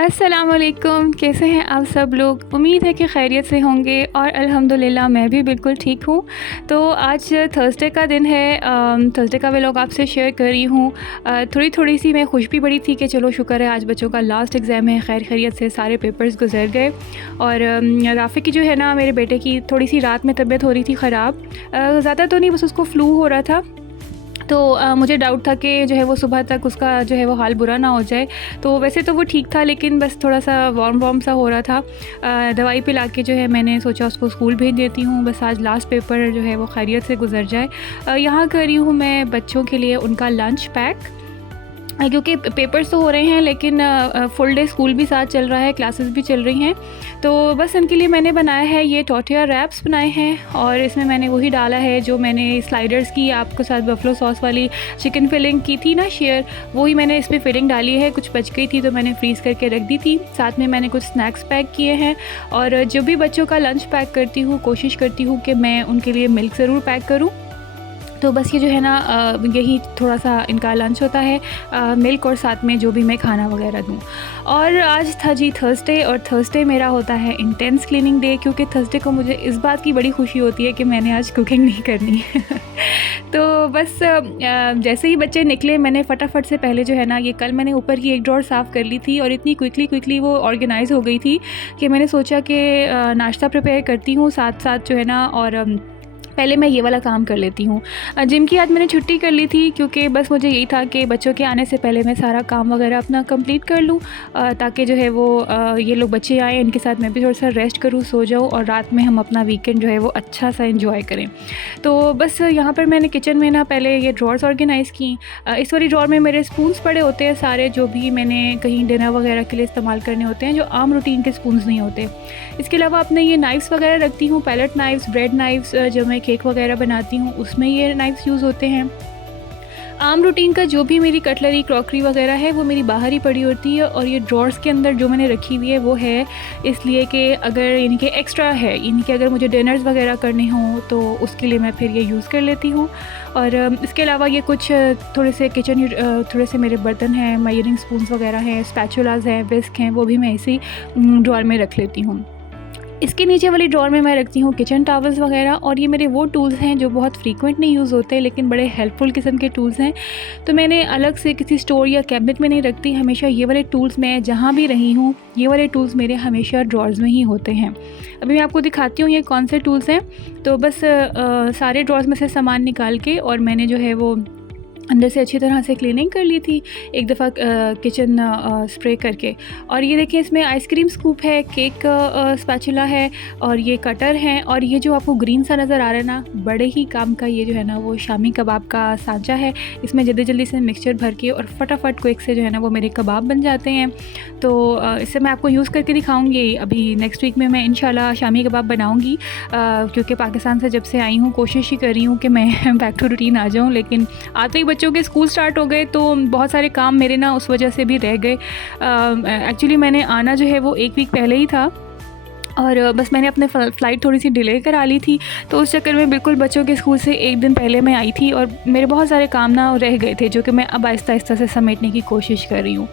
अस्सलामुअलैकुम, कैसे हैं आप सब लोग। उम्मीद है कि खैरियत से होंगे और अल्हम्दुलिल्लाह मैं भी बिल्कुल ठीक हूँ। तो आज थर्सडे का दिन है। थर्सडे का व्लॉग आपसे शेयर कर रही हूँ। थोड़ी सी मैं खुश भी बड़ी थी कि चलो शुक्र है आज बच्चों का लास्ट एग्ज़ाम है, खैर खैरियत से सारे पेपर्स गुजर गए। और राफ़ी की जो है ना, मेरे बेटे की थोड़ी सी रात में तबीयत हो रही थी ख़राब। ज़्यादा तो नहीं, बस उसको फ़्लू हो रहा था। तो मुझे डाउट था कि जो है वो सुबह तक उसका जो है वो हाल बुरा ना हो जाए। तो वैसे तो वो ठीक था, लेकिन बस थोड़ा सा वार्म सा हो रहा था। दवाई पिला के जो है मैंने सोचा उसको स्कूल भेज देती हूँ, बस आज लास्ट पेपर जो है वो खैरियत से गुजर जाए। यहाँ कर रही हूँ मैं बच्चों के लिए उनका लंच पैक, क्योंकि पेपर्स तो हो रहे हैं लेकिन फुल डे स्कूल भी साथ चल रहा है, क्लासेस भी चल रही हैं। तो बस इनके लिए मैंने बनाया है ये टॉर्टिया रैप्स बनाए हैं, और इसमें मैंने वही डाला है जो मैंने स्लाइडर्स की आपके साथ बफलो सॉस वाली चिकन फिलिंग की थी ना शेयर, वही मैंने इसमें फिलिंग डाली है। कुछ बच गई थी तो मैंने फ्रीज़ करके रख दी थी। साथ में मैंने कुछ स्नैक्स पैक किए हैं, और जब भी बच्चों का लंच पैक करती हूँ कोशिश करती हूँ कि मैं उनके लिए मिल्क ज़रूर पैक करूँ। तो बस ये जो है ना, यही थोड़ा सा इनका लंच होता है, मिल्क और साथ में जो भी मैं खाना वगैरह दूँ। और आज था जी थर्सडे, और थर्सडे मेरा होता है इंटेंस क्लीनिंग डे, क्योंकि थर्सडे को मुझे इस बात की बड़ी खुशी होती है कि मैंने आज कुकिंग नहीं करनी है। तो बस जैसे ही बच्चे निकले मैंने फटाफट से पहले जो है ना, ये कल मैंने ऊपर की एक ड्रॉर साफ़ कर ली थी, और इतनी क्विकली वो ऑर्गेनाइज़ हो गई थी कि मैंने सोचा कि नाश्ता प्रिपेयर करती हूँ साथ साथ जो है ना, और पहले मैं ये वाला काम कर लेती हूँ। जिम की आज मैंने छुट्टी कर ली थी, क्योंकि बस मुझे यही था कि बच्चों के आने से पहले मैं सारा काम वगैरह अपना कंप्लीट कर लूँ, ताकि जो है वो ये लोग बच्चे आए इनके साथ मैं भी थोड़ा सा रेस्ट करूँ, सो जाऊँ, और रात में हम अपना वीकेंड जो है वो अच्छा सा एंजॉय करें। तो बस यहाँ पर मैंने किचन में ना पहले ये ड्रॉर्स ऑर्गेनाइज़ की। इस वाली ड्रॉर में मेरे स्पून्स पड़े होते हैं सारे, जो भी मैंने कहीं डिनर वगैरह के लिए इस्तेमाल करने होते हैं, जो आम रूटीन के स्पून्स नहीं होते। इसके अलावा अपने ये नाइफ़्स वगैरह रखती हूँ, पैलेट नाइफ़्स, ब्रेड नाइफ़्स, जो मैं केक वगैरह बनाती हूँ उसमें ये नाइफ़्स यूज़ होते हैं। आम रूटीन का जो भी मेरी कटलरी क्रॉकरी वगैरह है वो मेरी बाहर ही पड़ी होती है, और ये ड्रॉर्स के अंदर जो मैंने रखी हुई है वो है इसलिए कि अगर यानी कि एक्स्ट्रा है, यानी कि अगर मुझे डिनर्स वगैरह करने हों तो उसके लिए मैं फिर ये यूज़ कर लेती हूँ। और इसके अलावा ये कुछ थोड़े से किचन थोड़े से मेरे बर्तन हैं, मेजरिंग स्पून्स वगैरह हैं, स्पैचुलास हैं, विस्क हैं, वो भी मैं इसी ड्रॉर में रख लेती हूँ। इसके नीचे वाली ड्रॉर में मैं रखती हूँ किचन टॉवल्स वगैरह, और ये मेरे वो टूल्स हैं जो बहुत फ्रीक्वेंट नहीं यूज़ होते लेकिन बड़े हेल्पफुल किस्म के टूल्स हैं। तो मैंने अलग से किसी स्टोर या कैबिनेट में नहीं रखती, हमेशा ये वाले टूल्स मैं जहाँ भी रही हूँ ये वाले टूल्स मेरे हमेशा ड्रॉर्स में ही होते हैं। अभी मैं आपको दिखाती हूँ ये कौन से टूल्स हैं। तो बस सारे ड्रॉर्स में से सामान निकाल के और मैंने जो है वो अंदर से अच्छी तरह से क्लीनिंग कर ली थी एक दफ़ा किचन स्प्रे करके। और ये देखें, इसमें आइसक्रीम स्कूप है, केक स्पैचुला है, और ये कटर है, और ये जो आपको ग्रीन सा नज़र आ रहा है ना, बड़े ही काम का ये जो है ना वो शामी कबाब का सांचा है। इसमें जल्दी से मिक्सचर भर के और फटाफट क्विक से जो है ना वो मेरे कबाब बन जाते हैं। तो इससे मैं आपको यूज़ करके दिखाऊंगी। अभी नेक्स्ट वीक में मैं इंशाल्लाह शामी कबाब बनाऊंगी, क्योंकि पाकिस्तान से जब से आई हूँ कोशिश ही कर रही हूँ कि मैं बैक टू रूटीन आ जाऊँ, लेकिन आते ही बच्चों के स्कूल स्टार्ट हो गए तो बहुत सारे काम मेरे ना उस वजह से भी रह गए। एक्चुअली मैंने आना जो है वो एक वीक पहले ही था, और बस मैंने अपने फ़्लाइट थोड़ी सी डिले करा ली थी, तो उस चक्कर में बिल्कुल बच्चों के स्कूल से एक दिन पहले मैं आई थी, और मेरे बहुत सारे काम ना रह गए थे जो कि मैं अब आहिस्ता से समेटने की कोशिश कर रही हूँ।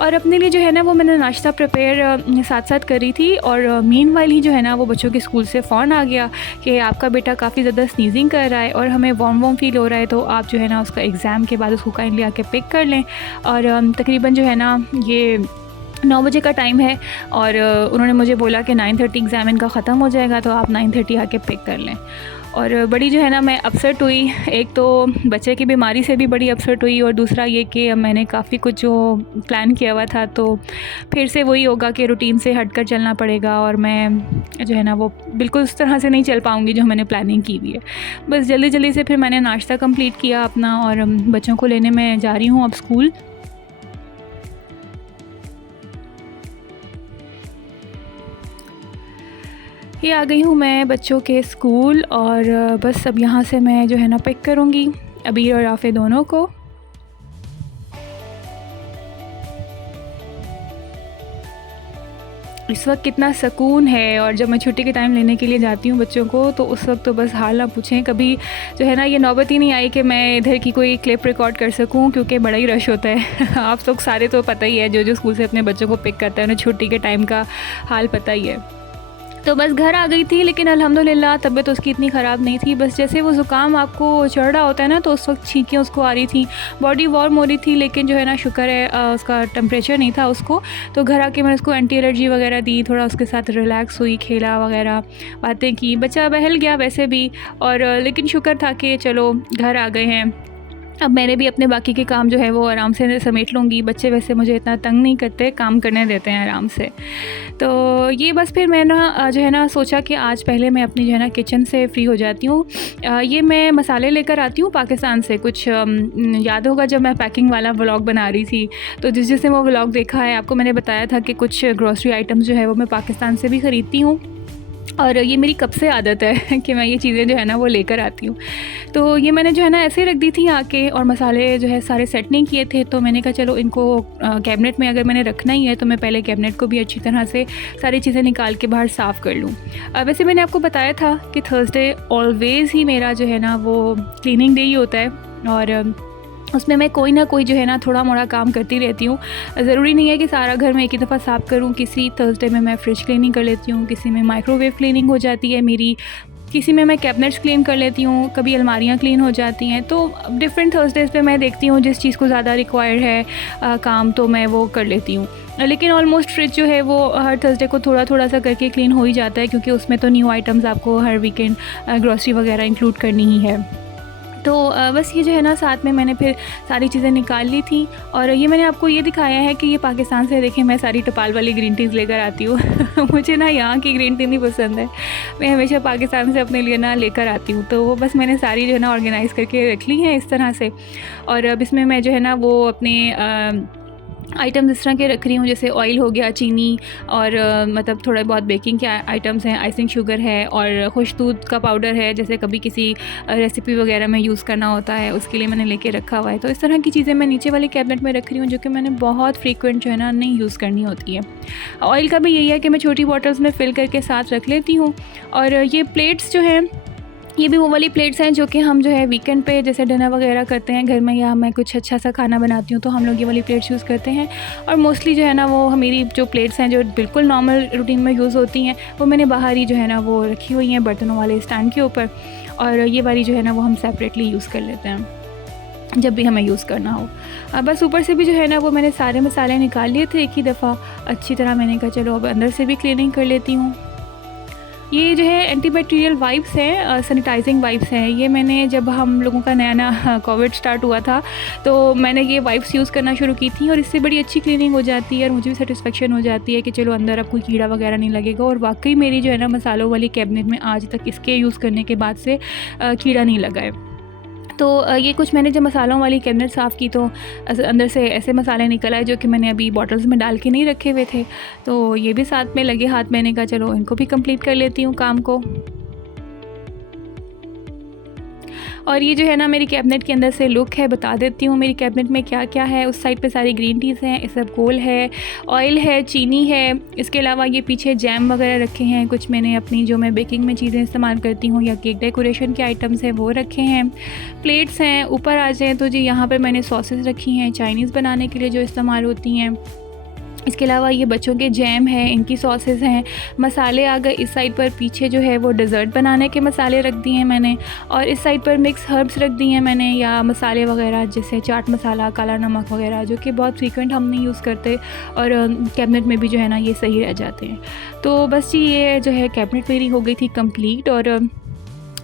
और अपने लिए जो है ना वो मैंने नाश्ता प्रिपेयर साथ साथ करी थी, और मीनवाइल ही जो है ना वो बच्चों के स्कूल से फ़ोन आ गया कि आपका बेटा काफ़ी ज़्यादा स्नीजिंग कर रहा है और हमें वार्म फील हो रहा है, तो आप जो है ना उसका एग्ज़ाम के बाद उसको काइंडली आके पिक कर लें। और तकरीबन जो है ना ये 9 बजे का टाइम है, और उन्होंने मुझे बोला कि 9:30 एग्ज़ाम इनका ख़त्म हो जाएगा, तो आप 9:30 आके पिक कर लें। और बड़ी जो है ना मैं अपसेट हुई, एक तो बच्चे की बीमारी से भी बड़ी अपसेट हुई, और दूसरा ये कि मैंने काफ़ी कुछ जो प्लान किया हुआ था तो फिर से वही होगा कि रूटीन से हटकर चलना पड़ेगा, और मैं जो है ना वो बिल्कुल उस तरह से नहीं चल पाऊँगी जो मैंने प्लानिंग की हुई है। बस जल्दी से फिर मैंने नाश्ता कंप्लीट किया अपना, और बच्चों को लेने मैं जा रही हूँ अब स्कूल। ये आ गई हूँ मैं बच्चों के स्कूल, और बस अब यहाँ से मैं जो है ना पिक करूँगी अबीर और राफ़े दोनों को। इस वक्त कितना सुकून है। और जब मैं छुट्टी के टाइम लेने के लिए जाती हूँ बच्चों को, तो उस वक्त तो बस हाल ना पूछें। कभी जो है ना ये नौबत ही नहीं आई कि मैं इधर की कोई क्लिप रिकॉर्ड कर सकूँ, क्योंकि बड़ा ही रश होता है। आप लोग सारे तो पता ही है, जो जो स्कूल से अपने बच्चों को पिक करता है उन्हें छुट्टी के टाइम का हाल पता ही है। तो बस घर आ गई थी, लेकिन अल्हम्दुलिल्लाह तबीयत उसकी इतनी ख़राब नहीं थी। बस जैसे वो ज़ुकाम आपको चढ़ रहा होता है ना, तो उस वक्त छींकें उसको आ रही थी, बॉडी वार्म हो रही थी, लेकिन जो है ना शुक्र है उसका टेम्परेचर नहीं था उसको। तो घर आके मैंने उसको एंटी एलर्जी वगैरह दी, थोड़ा उसके साथ रिलैक्स हुई, खेला वगैरह, बातें की। बच्चा बहल गया वैसे भी, और लेकिन शुक्र था कि चलो घर आ गए हैं। अब मैंने भी अपने बाकी के काम जो है वो आराम से समेट लूँगी। बच्चे वैसे मुझे इतना तंग नहीं करते, काम करने देते हैं आराम से। तो ये बस फिर मैं ना जो है ना सोचा कि आज पहले मैं अपनी जो है ना किचन से फ्री हो जाती हूँ। ये मैं मसाले लेकर आती हूँ पाकिस्तान से। कुछ याद होगा जब मैं पैकिंग वाला व्लॉग बना रही थी, तो जिसने वो व्लॉग देखा है, आपको मैंने बताया था कि कुछ ग्रॉसरी आइटम्स जो है वो मैं पाकिस्तान से भी ख़रीदती हूँ। और ये मेरी कब से आदत है कि मैं ये चीज़ें जो है ना वो लेकर आती हूँ। तो ये मैंने जो है ना ऐसे ही रख दी थी आके, और मसाले जो है सारे सेट नहीं किए थे, तो मैंने कहा चलो इनको कैबिनेट में अगर मैंने रखना ही है तो मैं पहले कैबिनेट को भी अच्छी तरह से सारी चीज़ें निकाल के बाहर साफ़ कर लूँ। वैसे मैंने आपको बताया था कि थर्सडे ऑलवेज़ ही मेरा जो है ना वो क्लीनिंग डे ही होता है, और उसमें मैं कोई ना कोई जो है ना थोड़ा मोड़ा काम करती रहती हूँ। ज़रूरी नहीं है कि सारा घर मैं एक ही दफ़ा साफ़ करूँ। किसी थर्सडे में मैं फ्रिज क्लीनिंग कर लेती हूँ, किसी में माइक्रोवेव क्लीनिंग हो जाती है मेरी, किसी में मैं कैबिनेट्स क्लीन कर लेती हूँ, कभी अलमारियाँ क्लीन हो जाती हैं। तो डिफरेंट थर्सडेज़ पे मैं देखती हूँ जिस चीज़ को ज़्यादा रिक्वायर्ड है काम, तो मैं वो कर लेती हूँ। लेकिन ऑलमोस्ट फ्रिज जो है वो हर थर्सडे को थोड़ा थोड़ा सा करके क्लीन हो ही जाता है, क्योंकि उसमें तो न्यू आइटम्स आपको हर वीकेंड ग्रॉसरी वगैरह इंक्लूड करनी ही है। तो बस ये जो है ना साथ में मैंने फिर सारी चीज़ें निकाल ली थी। और ये मैंने आपको ये दिखाया है कि ये पाकिस्तान से देखें मैं सारी टपाल वाली ग्रीन टीज़ लेकर आती हूँ। मुझे ना यहाँ की ग्रीन टी नहीं पसंद है, मैं हमेशा पाकिस्तान से अपने लिए ना लेकर आती हूँ। तो वो बस मैंने सारी जो है ना ऑर्गेनाइज़ करके रख ली हैं इस तरह से। और अब इसमें मैं जो है ना वो अपने आइटम्स इस तरह के रख रही हूँ, जैसे ऑयल हो गया, चीनी, और मतलब थोड़े बहुत बेकिंग के आइटम्स हैं, आइसिंग शुगर है, और खुश दूध का पाउडर है, जैसे कभी किसी रेसिपी वगैरह में यूज़ करना होता है उसके लिए मैंने लेके रखा हुआ है। तो इस तरह की चीज़ें मैं नीचे वाले कैबिनेट में रख रही हूँ, जो कि मैंने बहुत फ्रीक्वेंट जो है ना नहीं यूज़ करनी होती है। ऑयल का भी यही है कि मैं छोटी बॉटल्स में फ़िल करके साथ रख लेती हूँ। और ये प्लेट्स जो हैं, ये भी वो वाली प्लेट्स हैं जो कि हम जो है वीकेंड पे जैसे डिनर वगैरह करते हैं घर में, या मैं कुछ अच्छा सा खाना बनाती हूँ तो हम लोग ये वाली प्लेट्स यूज़ करते हैं। और मोस्टली जो है ना वो मेरी जो प्लेट्स हैं जो बिल्कुल नॉर्मल रूटीन में यूज़ होती हैं, वो मैंने बाहर ही जो है ना वो रखी हुई हैं बर्तनों वाले स्टैंड के ऊपर। और ये वाली जो है ना वो हम सेपरेटली यूज़ कर लेते हैं जब भी हमें यूज़ करना हो। बस ऊपर से भी जो है ना वो मैंने सारे मसाले निकाल लिए थे एक ही दफ़ा अच्छी तरह। मैंने कहा चलो अब अंदर से भी क्लीनिंग कर लेती हूँ। ये जो है एंटीबैक्टीरियल वाइप्स हैं, सैनिटाइजिंग वाइप्स हैं। ये मैंने जब हम लोगों का नया नया कोविड स्टार्ट हुआ था, तो मैंने ये वाइप्स यूज़ करना शुरू की थी, और इससे बड़ी अच्छी क्लीनिंग हो जाती है और मुझे भी सेटिस्फेक्शन हो जाती है कि चलो अंदर अब कोई कीड़ा वगैरह नहीं लगेगा। और वाकई मेरी जो है ना मसालों वाली कैबिनेट में आज तक इसके यूज़ करने के बाद से कीड़ा नहीं लगा है। तो ये कुछ मैंने जब मसालों वाली कैबिनेट साफ़ की, तो अंदर से ऐसे मसाले निकल आए जो कि मैंने अभी बॉटल्स में डाल के नहीं रखे हुए थे। तो ये भी साथ में लगे हाथ, मैंने कहा चलो इनको भी कंप्लीट कर लेती हूँ काम को। और ये जो है ना मेरी कैबिनेट के अंदर से लुक है, बता देती हूँ मेरी कैबिनेट में क्या क्या है। उस साइड पे सारी ग्रीन टीज़ हैं, इसबगोल है, ऑयल है, चीनी है। इसके अलावा ये पीछे जैम वगैरह रखे हैं, कुछ मैंने अपनी जो मैं बेकिंग में चीज़ें इस्तेमाल करती हूँ या केक डेकोरेशन के आइटम्स हैं वो रखे हैं। प्लेट्स हैं। ऊपर आ जाएँ तो जी यहाँ पर मैंने सॉसेस रखी हैं चाइनीज़ बनाने के लिए जो इस्तेमाल होती हैं। इसके अलावा ये बच्चों के जैम हैं, इनकी सॉसेस हैं। मसाले आ गए इस साइड पर, पीछे जो है वो डेज़र्ट बनाने के मसाले रख दिए हैं मैंने। और इस साइड पर मिक्स हर्ब्स रख दिए हैं मैंने, या मसाले वगैरह जैसे चाट मसाला, काला नमक वगैरह, जो कि बहुत फ्रीक्वेंट हम नहीं यूज़ करते और कैबिनेट में भी जो है ना ये सही रह जाते हैं। तो बस जी ये जो है कैबिनेट मेरी हो गई थी कंप्लीट। और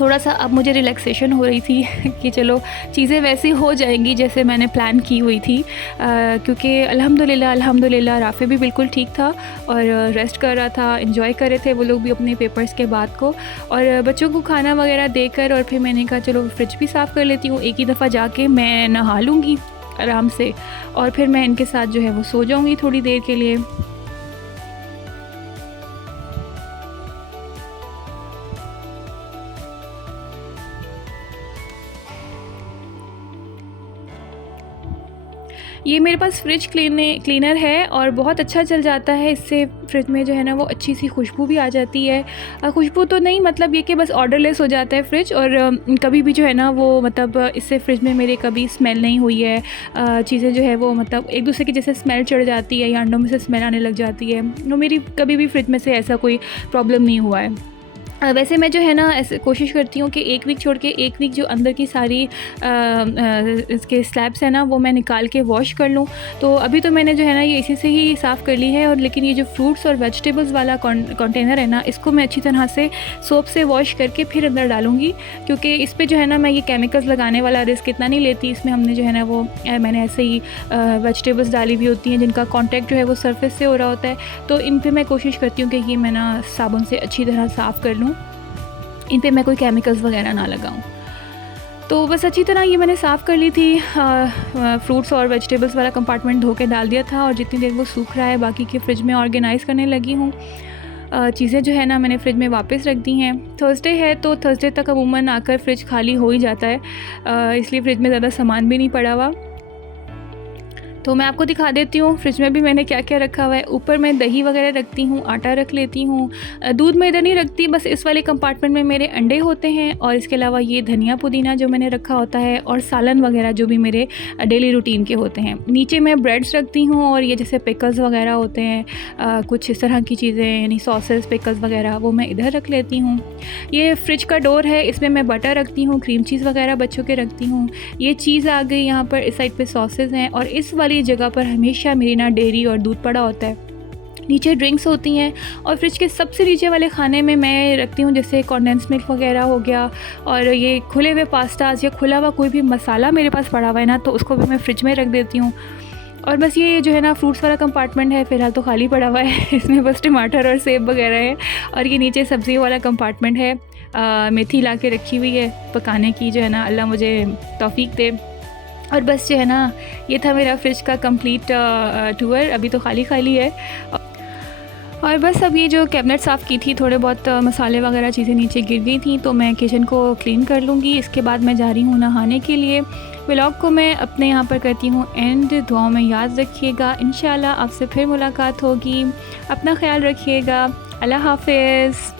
थोड़ा सा अब मुझे रिलैक्सेशन हो रही थी कि चलो चीज़ें वैसी हो जाएंगी जैसे मैंने प्लान की हुई थी, क्योंकि अल्हम्दुलिल्लाह राफ़ी भी बिल्कुल ठीक था और रेस्ट कर रहा था, एंजॉय कर रहे थे वो लोग भी अपने पेपर्स के बाद को। और बच्चों को खाना वगैरह देकर और फिर मैंने कहा चलो फ्रिज भी साफ़ कर लेती हूँ। एक ही दफ़ा जाके मैं नहा लूँगी आराम से, और फिर मैं इनके साथ जो है वो सो जाऊँगी थोड़ी देर के लिए। ये मेरे पास फ्रिज क्लीनर है और बहुत अच्छा चल जाता है। इससे फ्रिज में जो है ना वो अच्छी सी खुशबू भी आ जाती है। खुशबू तो नहीं, मतलब ये कि बस ऑर्डरलेस हो जाता है फ्रिज, और कभी भी जो है ना वो मतलब इससे फ्रिज में मेरे कभी स्मेल नहीं हुई है। चीज़ें जो है वो मतलब एक दूसरे की जैसे स्मेल चढ़ जाती है या अंडों में से स्मेल आने लग जाती है, वो मेरी कभी भी फ्रिज में से ऐसा कोई प्रॉब्लम नहीं हुआ है। वैसे मैं जो है ना ऐसे कोशिश करती हूँ कि एक वीक छोड़ के एक वीक जो अंदर की सारी इसके स्लैब्स हैं ना वो मैं निकाल के वॉश कर लूँ। तो अभी तो मैंने जो है ना ये इसी से ही साफ़ कर ली है, और लेकिन ये जो फ्रूट्स और वेजिटेबल्स वाला कंटेनर है ना, इसको मैं अच्छी तरह से सोप से वॉश करके फिर अंदर डालूँगी, क्योंकि इस पर जो है ना मैं ये केमिकल्स लगाने वाला रिस्क इतना नहीं लेती। इसमें हमने जो है ना वो मैंने ऐसे ही वेजिटेबल्स डाली हुई होती हैं जिनका कॉन्टैक्ट जो है वो सरफेस से हो रहा होता है, तो इन पर मैं कोशिश करती हूँ कि ये मैं ना साबुन से अच्छी तरह साफ़ कर लूँ, इन पे मैं कोई केमिकल्स वगैरह ना लगाऊं। तो बस अच्छी तरह ये मैंने साफ़ कर ली थी। फ्रूट्स और वेजिटेबल्स वाला कंपार्टमेंट धो के डाल दिया था, और जितनी देर वो सूख रहा है बाकी के फ्रिज में ऑर्गेनाइज़ करने लगी हूँ। चीज़ें जो है ना मैंने फ्रिज में वापस रख दी हैं। थर्सडे है तो थर्सडे तक अमूमन आकर फ्रिज खाली हो ही जाता है, इसलिए फ्रिज में ज़्यादा सामान भी नहीं पड़ा हुआ। तो मैं आपको दिखा देती हूँ फ्रिज में भी मैंने क्या क्या रखा हुआ है। ऊपर मैं दही वगैरह रखती हूँ, आटा रख लेती हूँ। दूध मैं इधर नहीं रखती, बस इस वाले कंपार्टमेंट में मेरे अंडे होते हैं, और इसके अलावा ये धनिया पुदीना जो मैंने रखा होता है, और सालन वगैरह जो भी मेरे डेली रूटीन के होते हैं। नीचे मैं ब्रेड्स रखती हूँ, और ये जैसे पिकल्स वगैरह होते हैं, कुछ इस तरह की चीज़ें यानी सॉसेस पिकल्स वगैरह वो मैं इधर रख लेती हूँ। ये फ्रिज का डोर है, इसमें मैं बटर रखती हूँ, क्रीम चीज़ वगैरह बच्चों के रखती हूँ। ये चीज़ आ गई यहाँ पर, इस साइड पर सॉसेज हैं, और इस वाली जगह पर हमेशा मेरी ना डेयरी और दूध पड़ा होता है। नीचे ड्रिंक्स होती हैं, और फ्रिज के सबसे नीचे वाले खाने में मैं रखती हूँ जैसे कॉन्डेंस मिल्क वगैरह हो गया, और ये खुले हुए पास्ताज या खुला हुआ कोई भी मसाला मेरे पास पड़ा हुआ है ना, तो उसको भी मैं फ्रिज में रख देती हूँ। और बस ये जो है ना फ्रूट्स वाला कंपार्टमेंट है फ़िलहाल तो खाली पड़ा हुआ है इसमें बस टमाटर और सेब वगैरह है। और ये नीचे सब्ज़ी वाला कंपार्टमेंट है, मेथी ला के रखी हुई है पकाने की, जो है ना अल्लाह मुझे तौफीक दे। और बस जो है ना ये था मेरा फ्रिज का कंप्लीट टूर। अभी तो खाली खाली है, और बस अब ये जो कैबिनेट साफ़ की थी, थोड़े बहुत मसाले वगैरह चीज़ें नीचे गिर गई थी, तो मैं किचन को क्लीन कर लूँगी। इसके बाद मैं जा रही हूँ नहाने के लिए। व्लॉग को मैं अपने यहाँ पर करती हूँ एंड। दुआओं में याद रखिएगा, इंशाल्लाह आपसे फिर मुलाकात होगी। अपना ख्याल रखिएगा। अल्लाह हाफ़िज़।